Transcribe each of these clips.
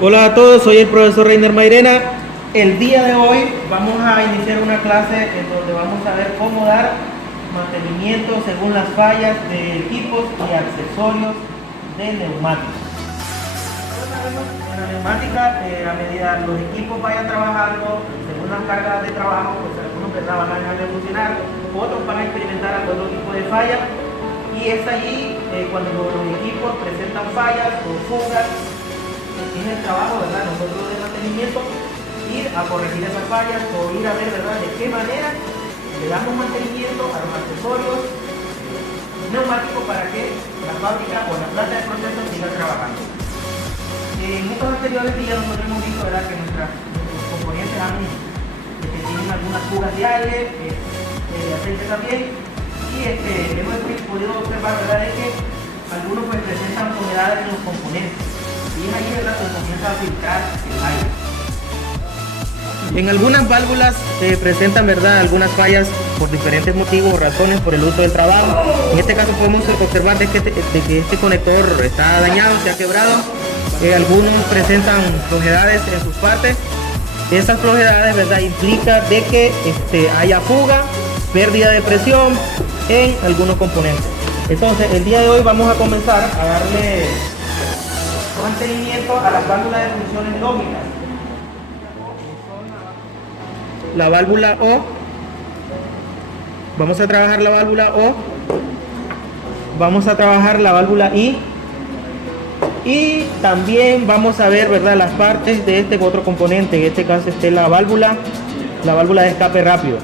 Hola a todos, soy el profesor Reiner Mairena. El día de hoy vamos a iniciar una clase en donde vamos a ver cómo dar mantenimiento según las fallas de equipos y accesorios de neumáticos. En la neumática, a medida los equipos vayan trabajando, según las cargas de trabajo, pues algunos van a dejar de funcionar, otros van a experimentar algún tipo de falla, y es allí cuando los equipos presentan fallas o fugas. Es el trabajo, ¿verdad?, nosotros de mantenimiento, ir a corregir esas fallas o ir a ver, ¿verdad?, de qué manera le damos mantenimiento a los accesorios neumáticos para que la fábrica o la planta de proceso siga trabajando. En estos anteriores días nosotros hemos visto, ¿verdad?, que nuestros componentes que tienen algunas fugas de aire, de aceite también, y hemos podido observar, ¿verdad?, de que algunos pues presentan humedades en los componentes. Y es ahí, ¿verdad?, que comienza a filtrar el aire. En algunas válvulas presentan, ¿verdad?, algunas fallas por diferentes motivos o razones por el uso del trabajo. En este caso podemos observar de que este conector está dañado, se ha quebrado. Algunos presentan flojedades en sus partes. Esas flojedades, ¿verdad?, implica de que haya fuga, pérdida de presión en algunos componentes. Entonces, el día de hoy vamos a comenzar a darle mantenimiento a las válvulas de funciones lógicas. La válvula O, vamos a trabajar la válvula O, vamos a trabajar la válvula I, y también vamos a ver, ¿verdad?, las partes de este otro componente. En este caso la válvula de escape rápido.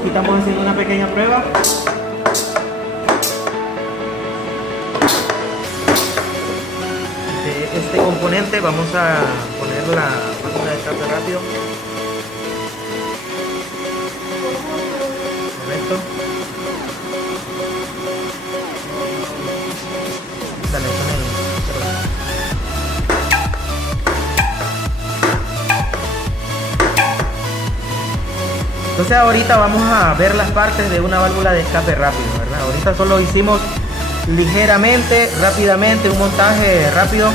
Aquí estamos haciendo una pequeña prueba. De este componente vamos a poner la válvula de escape rápido. Correcto. Dale, Entonces ahorita vamos a ver las partes de una válvula de escape rápido, ¿verdad? Ahorita solo hicimos ligeramente, rápidamente, un montaje rápido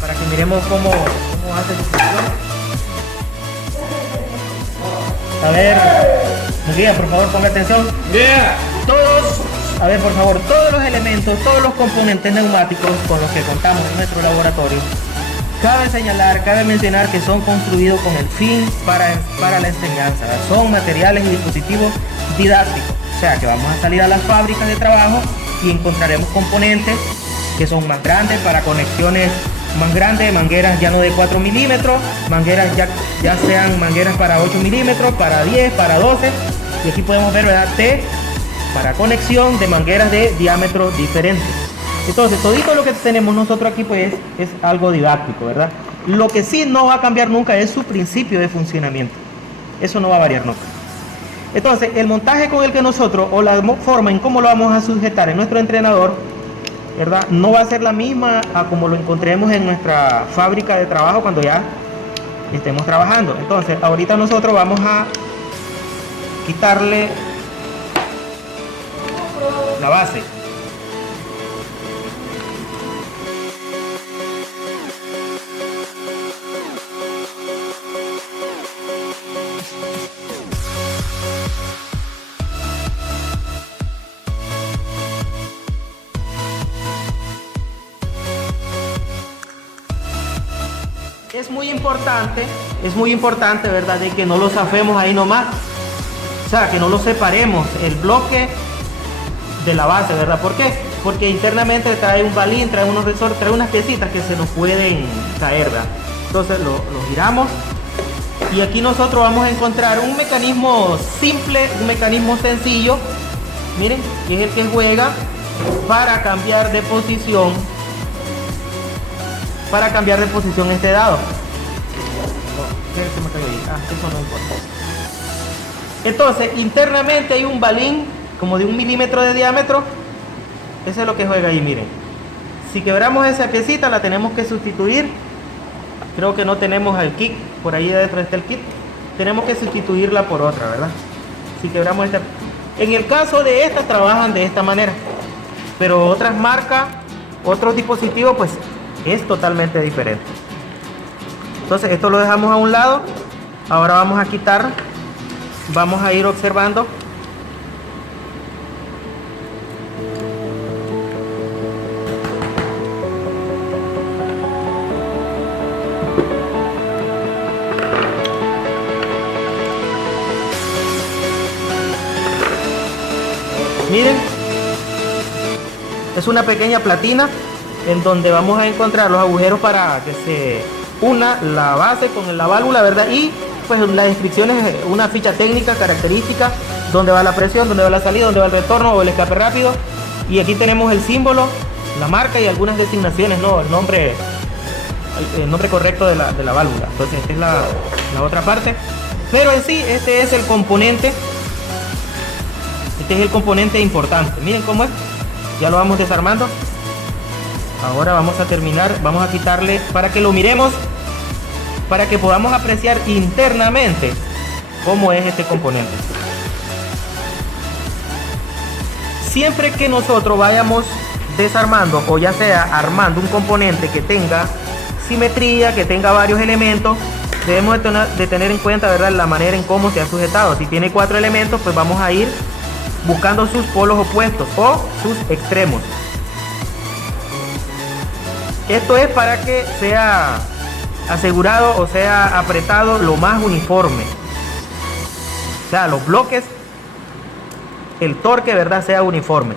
para que miremos cómo hace su función. A ver, guía, por favor, ponga atención. A ver, por favor, todos los elementos, todos los componentes neumáticos con los que contamos en nuestro laboratorio, cabe señalar, cabe mencionar que son construidos con el fin para la enseñanza. Son materiales y dispositivos didácticos. O sea que vamos a salir a las fábricas de trabajo y encontraremos componentes que son más grandes para conexiones más grandes, mangueras ya no de 4 milímetros, mangueras ya sean mangueras para 8 milímetros, para 10, para 12. Y aquí podemos ver, ¿verdad?, T para conexión de mangueras de diámetros diferentes. Entonces, todito lo que tenemos nosotros aquí pues es algo didáctico, ¿verdad? Lo que sí no va a cambiar nunca es su principio de funcionamiento. Eso no va a variar nunca. Entonces, el montaje con el que nosotros, o la forma en cómo lo vamos a sujetar en nuestro entrenador, ¿verdad?, no va a ser la misma a como lo encontremos en nuestra fábrica de trabajo cuando ya estemos trabajando. Entonces, ahorita nosotros vamos a quitarle la base. Es muy importante, ¿verdad?, de que no lo zafemos ahí nomás. O sea, que no lo separemos el bloque de la base, ¿verdad? ¿Por qué? Porque internamente trae un balín, trae unos resortes, trae unas piecitas que se nos pueden caer, ¿verdad? Entonces lo giramos y aquí nosotros vamos a encontrar un mecanismo simple, un mecanismo sencillo, miren, que es el que juega para cambiar de posición este dado. Eso no importa. Entonces, internamente hay un balín como de 1 milímetro de diámetro. Eso es lo que juega ahí, miren. Si quebramos esa piecita, la tenemos que sustituir. Creo que no tenemos el kit, por ahí adentro está el kit. Tenemos que sustituirla por otra, ¿verdad? Si quebramos esta. En el caso de estas, trabajan de esta manera. Pero otras marcas, otros dispositivos, pues es totalmente diferente. Entonces esto lo dejamos a un lado. Ahora vamos a quitar, vamos a ir observando. Miren, es una pequeña platina en donde vamos a encontrar los agujeros para que se una la base con la válvula, ¿verdad? Y pues la descripción es una ficha técnica, característica, dónde va la presión, dónde va la salida, dónde va el retorno o el escape rápido. Y aquí tenemos el símbolo, la marca y algunas designaciones, ¿no? El nombre correcto de la válvula. Entonces esta es la otra parte. Pero en sí, este es el componente. Este es el componente importante. Miren cómo es. Ya lo vamos desarmando. Ahora vamos a terminar. Vamos a quitarle para que lo miremos, para que podamos apreciar internamente cómo es este componente. Siempre que nosotros vayamos desarmando o ya sea armando un componente que tenga simetría, que tenga varios elementos, debemos de tener en cuenta, ¿verdad?, la manera en cómo se ha sujetado. Si tiene 4 elementos, pues vamos a ir buscando sus polos opuestos o sus extremos. Esto es para que sea asegurado o sea apretado lo más uniforme. O sea, los bloques, el torque, ¿verdad?, sea uniforme.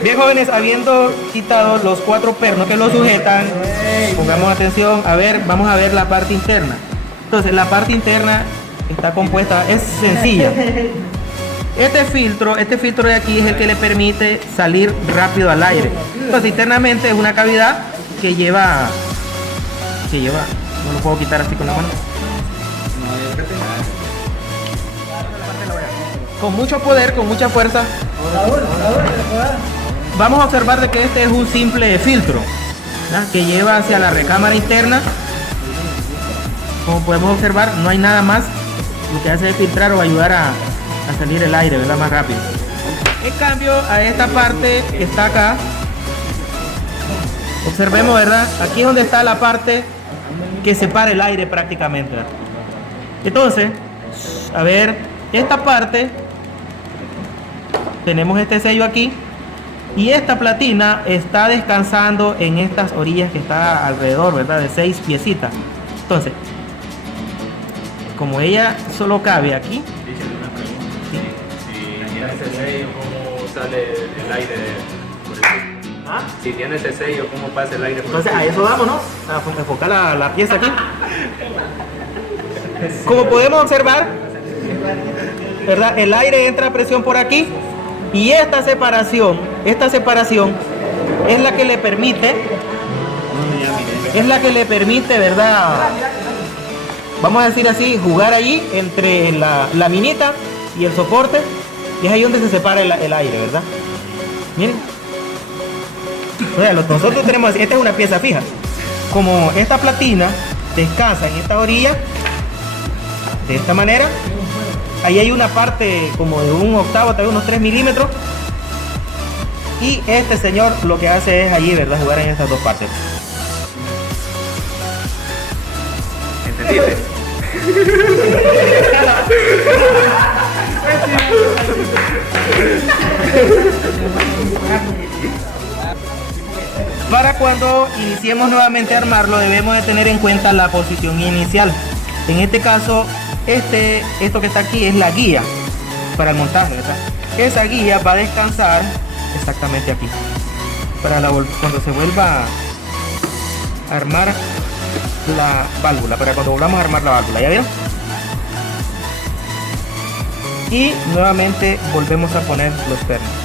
Bien, jóvenes, habiendo quitado los 4 pernos que lo sujetan, pongamos atención, a ver, vamos a ver la parte interna. Entonces, la parte interna está compuesta, es sencilla. Este filtro de aquí es el que le permite salir rápido al aire. Entonces, internamente es una cavidad que lleva, no lo puedo quitar así con la mano. Con mucho poder, con mucha fuerza. Vamos a observar de que este es un simple filtro, ¿verdad?, que lleva hacia la recámara interna. Como podemos observar, no hay nada más. Lo que hace es filtrar o ayudar a salir el aire, ¿verdad?, más rápido. En cambio, a esta parte que está acá, observemos, ¿verdad?, aquí es donde está la parte que separa el aire prácticamente, ¿verdad? Entonces, a ver, esta parte, tenemos este sello aquí. Y esta platina está descansando en estas orillas que está alrededor, ¿verdad?, de 6 piecitas. Entonces, como ella solo cabe aquí. Si tiene ese sello, ¿cómo sale el aire por el... ¿Ah? Si tiene ese sello, ¿cómo pasa el aire por Entonces a eso vamos, ¿no? A enfocar la pieza aquí. Como podemos observar, ¿verdad?, el aire entra a presión por aquí. Y esta separación es la que le permite, ¿verdad?, vamos a decir así, jugar allí entre la minita y el soporte, y es ahí donde se separa el aire, ¿verdad? Miren, o sea, nosotros tenemos, esta es una pieza fija. Como esta platina descansa en esta orilla, de esta manera, ahí hay una parte como de 1/8, tal vez unos 3 milímetros. Y este señor lo que hace es allí, ¿verdad?, jugar en estas dos partes. ¿Entendiste? Para cuando iniciemos nuevamente a armarlo, debemos de tener en cuenta la posición inicial. En este caso, esto que está aquí es la guía para el montaje, ¿verdad? Esa guía va a descansar exactamente aquí. Cuando se vuelva armar la válvula, para cuando volvamos a armar la válvula, ¿ya vieron? Y nuevamente volvemos a poner los pernos.